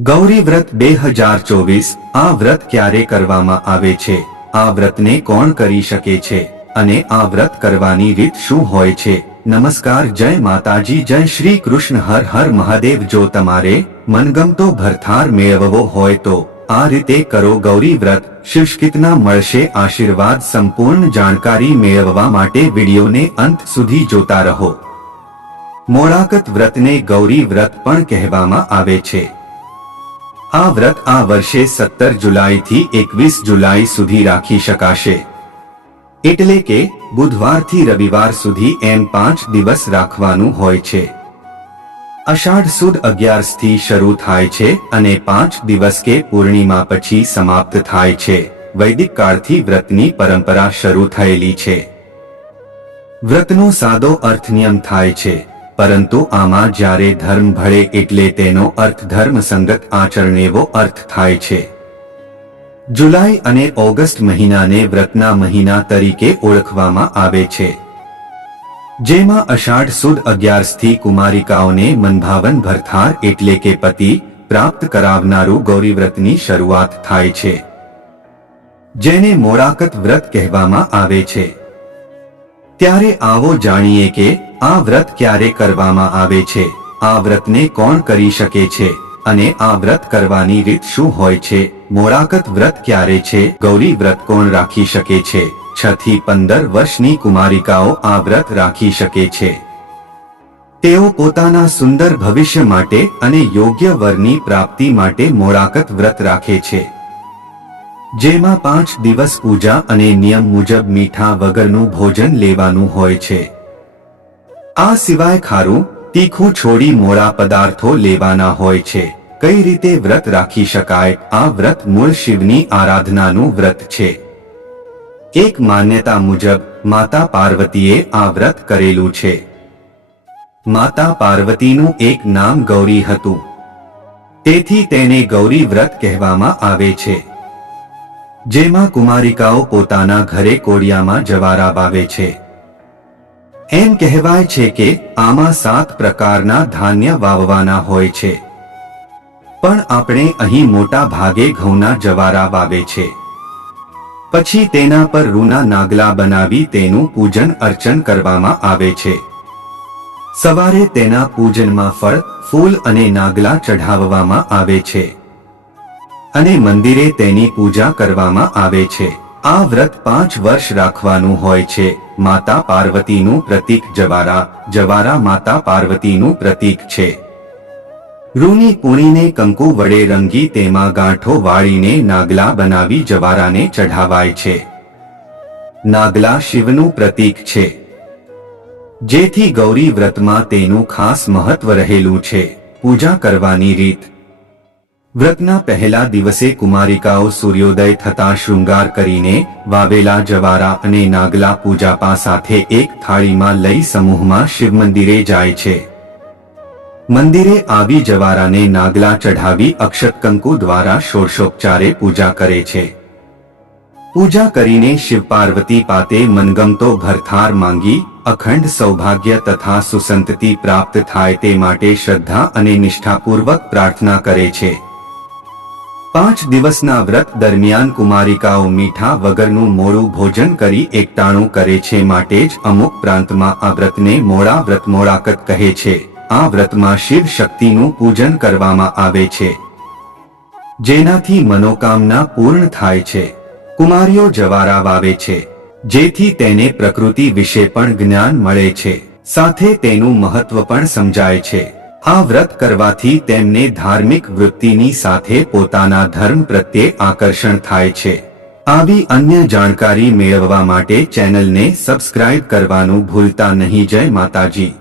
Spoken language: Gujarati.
ગૌરી વ્રત 2024 આ વ્રત ક્યારે કરવામાં આવે છે, આ વ્રતને કોણ કરી શકે છે અને આ વ્રત કરવાની રીત શું હોય છે? નમસ્કાર, જય માતાજી, જય શ્રી કૃષ્ણ, હર હર મહાદેવ। જો તમારે મનગમતો ભરથાર મેળવવો હોય તો આ રીતે કરો ગૌરી વ્રત, શિવશક્તિના મળશે આશીર્વાદ। સંપૂર્ણ જાણકારી મેળવવા માટે વિડીયોને અંત સુધી જોતા રહો। મોળાકત વ્રતને ગૌરી વ્રત પણ કહેવામાં આવે છે। આ વ્રત આ વર્ષે 17 જુલાઈથી 21 જુલાઈ સુધી રાખી શકાશે, એટલે કે બુધવારથી રવિવાર સુધી એમ 5 દિવસ રાખવાનું હોય છે। અષાઢ સુદ 11 થી શરૂ થાય છે અને 5 દિવસ કે પૂર્ણિમા પછી સમાપ્ત થાય છે। વૈદિક કાળથી વ્રતની પરંપરા શરૂ થયેલી છે। વ્રતનો સાદો અર્થ નિયમ થાય છે, પરંતુ આમાં જ્યારે ધર્મ ભળે એટલે તેનો અર્થ ધર્મ સંગત આચરણ એવો અર્થ થાય છે। જુલાઈ અને ઓગસ્ટ મહિનાને વ્રતના મહિના તરીકે ઓળખવામાં આવે છે, જેમાં અષાઢ સુદ 11 થી કુમારિકાઓને મનભાવન ભરથાર એટલે કે પતિ પ્રાપ્ત કરાવનારું ગૌરી વ્રતની શરૂઆત થાય છે, જેને મોળાકત વ્રત કહેવામાં આવે છે। ત્યારે આવો જાણીએ કે આ વ્રત ક્યારે કરવામાં આવે છે, આ વ્રતને કોણ કરી શકે છે અને આ વ્રત કરવાની રીત શું હોય છે। મોળાકત વ્રત ક્યારે છે, ગૌરી વ્રત કોણ રાખી શકે છે? 6 થી 15 વર્ષની કુમારિકાઓ આ વ્રત રાખી શકે છે। તેઓ પોતાના સુંદર ભવિષ્ય માટે અને યોગ્ય વરની પ્રાપ્તિ માટે મોળાકત વ્રત રાખે છે, જેમાં 5 દિવસ પૂજા અને નિયમ મુજબ મીઠા વગરનું ભોજન લેવાનું હોય છે। આ સિવાય ખારું તીખું છોડી મોળા પદાર્થો લેવાના હોય છે। કઈ રીતે વ્રત રાખી શકાય? આ વ્રત મૂળ શિવની આરાધનાનું વ્રત છે। એક માન્યતા મુજબ માતા પાર્વતીએ આ વ્રત કરેલું છે। માતા પાર્વતીનું એક નામ ગૌરી હતું, તેથી તેને ગૌરી વ્રત કહેવામાં આવે છે, જેમાં કુમારિકાઓ પોતાના ઘરે કોડિયામાં જવારા વાવે છે। એમ કહેવાય છે કે આમાં 7 પ્રકારના ધાન્ય વાવવાના હોય છે, પણ આપણે અહીં મોટા ભાગે ઘઉંના જવારા વાવે છે। પછી તેના પર રૂના નાગલા બનાવી તેનું પૂજન અર્ચન કરવામાં આવે છે। સવારે તેના પૂજનમાં ફળ, ફૂલ અને નાગલા ચઢાવવામાં આવે છે અને મંદિરે તેની પૂજા કરવામાં આવે છે। આ વ્રત 5 વર્ષ રાખવાનું હોય છે। માતા પાર્વતીનું પ્રતીક જવારા, જવારા માતા પાર્વતીનું પ્રતીક છે। રૂની પૂણીને કંકુ વડે રંગી તેમાં ગાંઠો વાળીને નાગલા બનાવી જવારાને ચઢાવાય છે। નાગલા શિવનું પ્રતીક છે, જેથી ગૌરી વ્રતમાં તેનું ખાસ મહત્વ રહેલું છે। પૂજા કરવાની રીત: વ્રતના પહેલા દિવસે કુમારિકાઓ સૂર્યોદય થતા શૃંગાર કરીને વાવેલા જવારા અને નાગલા પૂજાપા સાથે એક થાળીમાં લઈ સમૂહમાં શિવ મંદિરે જાય છે। મંદિરે આવી જવારાને નાગલા ચઢાવી અક્ષત કંકુ દ્વારા ષોડશોપચારે પૂજા કરે છે। પૂજા કરીને શિવ પાર્વતી પાતે મનગમતો ભરથાર માંગી અખંડ સૌભાગ્ય તથા સુસંતતિ પ્રાપ્ત થાય તે માટે શ્રદ્ધા અને નિષ્ઠાપૂર્વક પ્રાર્થના કરે છે। 5 દિવસના વ્રત દરમિયાન કુમારિકાઓ મીઠા વગરનું મોળું ભોજન કરી એકટાણું કરે છે, માટે જ અમુક પ્રાંતમાં આ વ્રતને મોળા વ્રત મોળાકત કહે છે। આ વ્રતમાં શિવ શક્તિનું પૂજન કરવામાં આવે છે, જેનાથી મનોકામના પૂર્ણ થાય છે। કુમારીઓ જવારા વાવે છે, જેથી તેને પ્રકૃતિ વિશે પણ જ્ઞાન મળે છે, સાથે તેનું મહત્વ પણ સમજાય છે। આ વ્રત કરવાથી તેમને ધાર્મિક વૃત્તિની સાથે પોતાના ધર્મ પ્રત્યે આકર્ષણ થાય છે। આવી અન્ય જાણકારી મેળવવા માટે ચેનલને સબસ્ક્રાઇબ કરવાનું ભૂલતા નહીં। જય માતાજી।